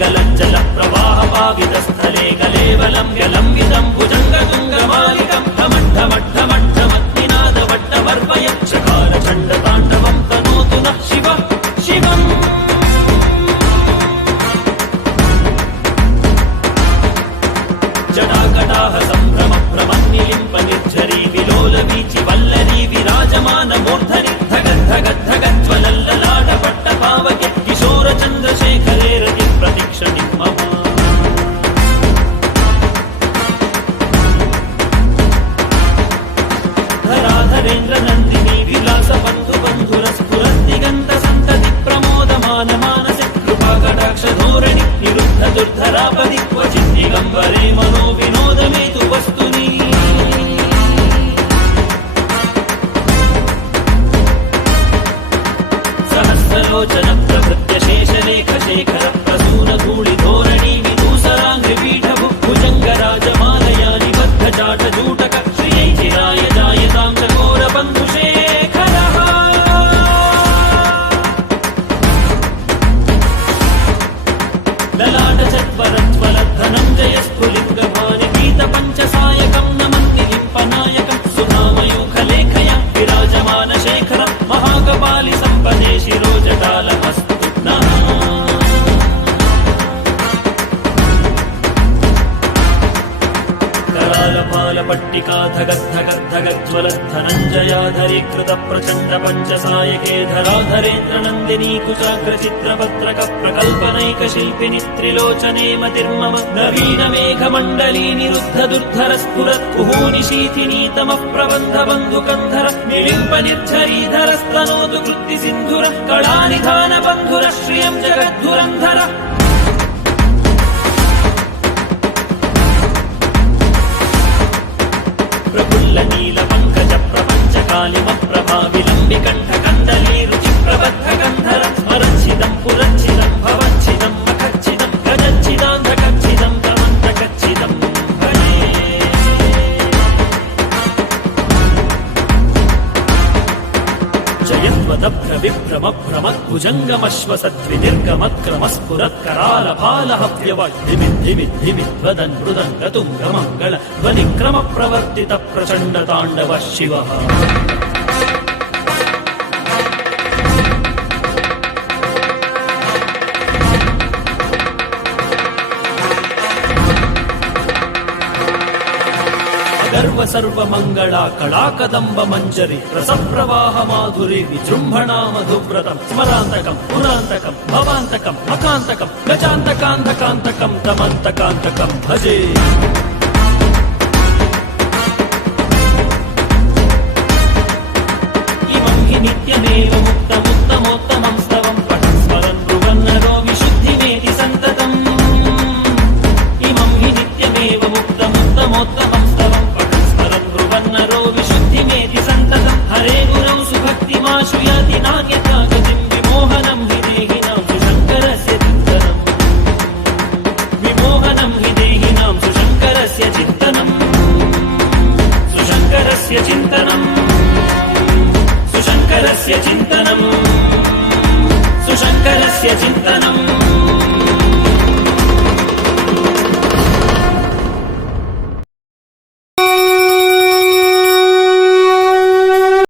गलज्जल प्रवाहपावितस्थले कलेवलं गलंवितं भुजङ्गतुङ्गमालिकं ढमढ्ढमढ्ढमढ्ढमत्निनादवट्टवर्पयक्षकार चण्डताण्डवं तनोतु नः शिवः शिवम् जटाकटाह सम्भ्रम भ्रमन्निलिम्प निर्झरी विलोलवीचि वल्लरी विराजमान मूर्धनि धगद्धगद्धगज्ज्वलल्ललाटपट्टपावके किशोर चन्द्रशेखरे रति प्रतीक्षणि मम धराधरेन्द्र नन्दिनी विलास बन्धु बन्धुरस्फुरद्दिगन्त सन्तति प्रमोदमान मानसे कृपाकटाक्ष धोरणि निरुद्ध दुर्धरापदि क्वचित् दिगम्बरे मनो विनोदमेतु वस्तुनि सहस्रलोचन प्रभृत्य शेषलेख शेखर प्रसून धूळि धोरणि विदूसराङ्घ्रिपीठभु भुजङ्गराजमालया निबद्ध चाटजूटक श्रियै चिराय जायतां चकोर बन्धुशेखरः ललाटचत्वरज्वलद्धनञ्जय स्फुलिङ्गभानि पीतपञ्चसायकं नमन्निलिम्पनायकं सुधामयूखलेखया विराजमान शेखर महाकपालि सम्पदे शिरोजटालमस्तु नः करालपालपट्टिका धगद्धगद्धगज्ज्वलद्धनञ्जयाधरीकृत प्रचण्ड पञ्चसायके धराधरेन्द्र नन्दिनी कुचाग्रचित्रपत्रक प्रकल्पनैकशिल्पिनि त्रिलोचने मतिर्मम नवीनमेघमण्डली निरुद्ध दुर्धर स्फुरत् कुहूनि शीथिनीतमः प्रबन्ध बन्धुकन्धर निलिम्प निर्झरीधरस्तनोतु कृत्ति सिन्धुर कलानिधान बन्धुर श्रियं जगद्धुरन्धर प्रफुल्ल नील पंकज प्रपंच कालिम प्रभा विलंबि कंठ कंदली रुचि प्रबद्ध गंधर स्मरच्छिदं पुरच्छिदं भवच्छिदं मखच्छिदं गजच्छिदान्धकच्छिदं तमन्तकच्छिदं भजे जयत्वदभ्र विभ्रम भ्रमद्भुजङ्गमश्वसद्विदीर्घमक्रमस्फुरत्करालभालहव्यवद्धिमिद्धिमिद्धिमिद्वदन् मृदङ्गतुङ्गमङ्गल ध्वनिक्रम प्रवर्तित प्रचण्ड ताण्डव शिवः गर्व सर्वमङ्गला कलाकदम्ब मञ्जरी रसप्रवाह माधुरी विजृम्भणा मधुव्रतं स्मरान्तकं पुरान्तकं भवान्तकं मकान्तकं गजान्तकान्धकान्तकं तमन्तकान्तकं भजे इमं हि नित्यमेव मुक्तमुत्तमोत्तमं स्तवं पठन् स्मरन् ब्रुवन्नरो विशुद्धिमेति सन्ततम् इमं हि नित्यमेव मुक्तमुत्तमोत्तमं स्तवं नरो विशुद्धिमेति सन्ततं हरे गुरौ सुभक्तिमाशु याति नान्यथा गतिं विमोहनं हि देहिनां सुशङ्करस्य चिन्तनं विमोहनं हि देहिनां सुशङ्करस्य चिन्तनं सुशङ्करस्य चिन्तनं सुशङ्करस्य चिन्तनं सुशङ्करस्य चिन्तनम्